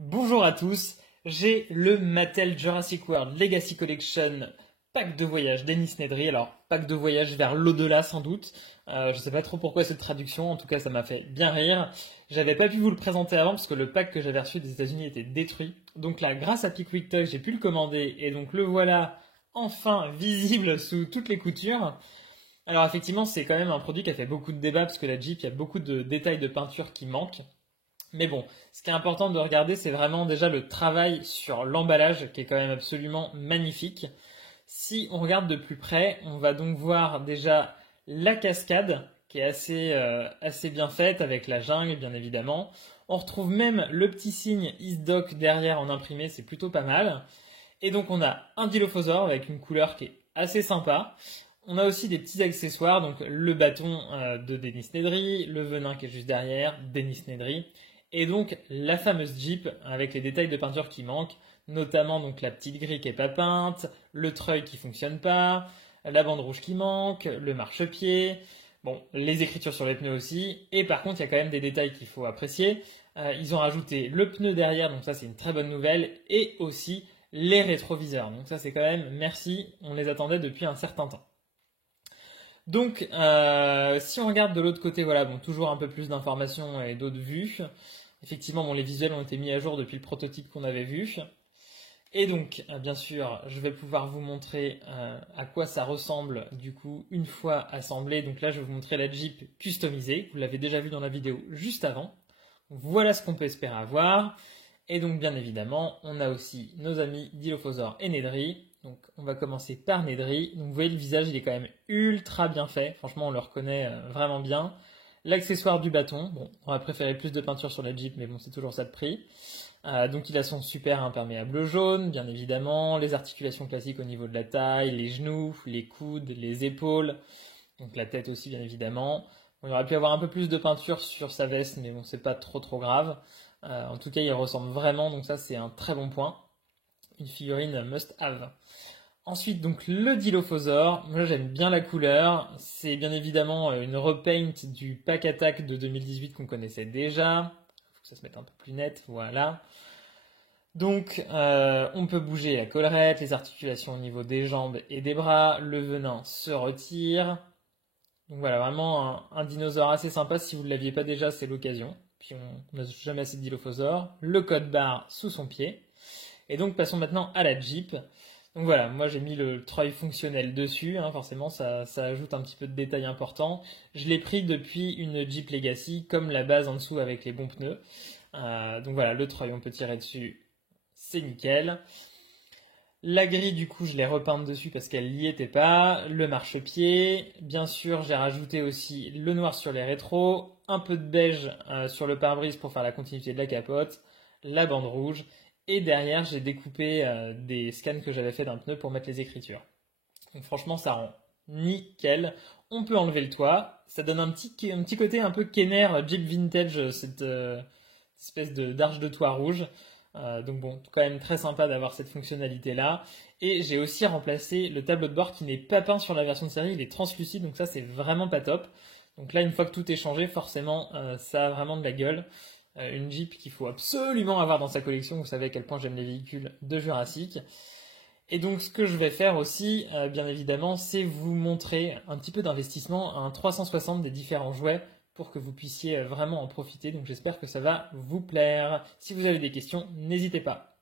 Bonjour à tous, j'ai le Mattel Jurassic World Legacy Collection pack de voyage d'Ennis Nedry. Alors, pack de voyage vers l'au-delà sans doute. Je sais pas trop pourquoi cette traduction, en tout cas ça m'a fait bien rire. J'avais pas pu vous le présenter avant parce que le pack que j'avais reçu des États-Unis était détruit. Donc là, grâce à Pickwick Tug, j'ai pu le commander et donc le voilà enfin visible sous toutes les coutures. Alors effectivement, c'est quand même un produit qui a fait beaucoup de débats parce que la Jeep, il y a beaucoup de détails de peinture qui manquent. Mais bon, ce qui est important de regarder, c'est vraiment déjà le travail sur l'emballage qui est quand même absolument magnifique. Si on regarde de plus près, on va donc voir déjà la cascade qui est assez bien faite avec la jungle bien évidemment. On retrouve même le petit signe Isdoc derrière en imprimé, c'est plutôt pas mal. Et donc on a un Dilophosaure avec une couleur qui est assez sympa. On a aussi des petits accessoires, donc le bâton de Dennis Nedry, le venin qui est juste derrière, Dennis Nedry, et donc la fameuse Jeep avec les détails de peinture qui manquent, notamment donc la petite grille qui est pas peinte, le treuil qui fonctionne pas, la bande rouge qui manque, le marchepied, bon, les écritures sur les pneus aussi, et par contre il y a quand même des détails qu'il faut apprécier. Ils ont rajouté le pneu derrière, donc ça c'est une très bonne nouvelle, et aussi les rétroviseurs. Donc ça c'est quand même merci, on les attendait depuis un certain temps. Donc, si on regarde de l'autre côté, voilà, bon, toujours un peu plus d'informations et d'autres vues. Effectivement, bon, les visuels ont été mis à jour depuis le prototype qu'on avait vu. Et donc, bien sûr, je vais pouvoir vous montrer à quoi ça ressemble du coup une fois assemblé. Donc là, je vais vous montrer la Jeep customisée. Vous l'avez déjà vu dans la vidéo juste avant. Voilà ce qu'on peut espérer avoir. Et donc, bien évidemment, on a aussi nos amis Dilophosaure et Nedry. Donc, on va commencer par Nedry. Donc, vous voyez, le visage, il est quand même ultra bien fait. Franchement, on le reconnaît vraiment bien. L'accessoire du bâton. Bon, on aurait préféré plus de peinture sur la Jeep, mais bon, c'est toujours ça de prix. Donc, il a son super imperméable jaune, bien évidemment. Les articulations classiques au niveau de la taille, les genoux, les coudes, les épaules. Donc, la tête aussi, bien évidemment. On aurait pu avoir un peu plus de peinture sur sa veste, mais bon, c'est pas trop grave. En tout cas, il ressemble vraiment, donc ça, c'est un très bon point. Une figurine must-have. Ensuite, donc le Dilophosaure. Moi, j'aime bien la couleur. C'est bien évidemment une repaint du Pack Attack de 2018 qu'on connaissait déjà. Il faut que ça se mette un peu plus net, voilà. Donc, on peut bouger la collerette, les articulations au niveau des jambes et des bras. Le venin se retire. Donc voilà, vraiment un dinosaure assez sympa. Si vous ne l'aviez pas déjà, c'est l'occasion. Puis on n'a jamais assez de Dilophosaure. Le code barre sous son pied. Et donc passons maintenant à la Jeep. Donc voilà, moi j'ai mis le treuil fonctionnel dessus, hein, forcément ça ajoute un petit peu de détails importants. Je l'ai pris depuis une Jeep Legacy, comme la base en dessous avec les bons pneus. Donc voilà, le treuil on peut tirer dessus, c'est nickel. La grille du coup je l'ai repeinte dessus parce qu'elle n'y était pas. Le marchepied, bien sûr j'ai rajouté aussi le noir sur les rétros, un peu de beige sur le pare-brise pour faire la continuité de la capote, la bande rouge. Et derrière, j'ai découpé des scans que j'avais fait d'un pneu pour mettre les écritures. Donc franchement, ça rend nickel. On peut enlever le toit. Ça donne un petit côté un peu Kenner Jeep Vintage, cette espèce d'arche de toit rouge. Donc bon, quand même très sympa d'avoir cette fonctionnalité-là. Et j'ai aussi remplacé le tableau de bord qui n'est pas peint sur la version de série. Il est translucide, donc ça c'est vraiment pas top. Donc là, une fois que tout est changé, forcément, ça a vraiment de la gueule. Une Jeep qu'il faut absolument avoir dans sa collection. Vous savez à quel point j'aime les véhicules de Jurassic. Et donc ce que je vais faire aussi, bien évidemment, c'est vous montrer un petit peu d'investissement, un 360 des différents jouets pour que vous puissiez vraiment en profiter. Donc j'espère que ça va vous plaire. Si vous avez des questions, n'hésitez pas.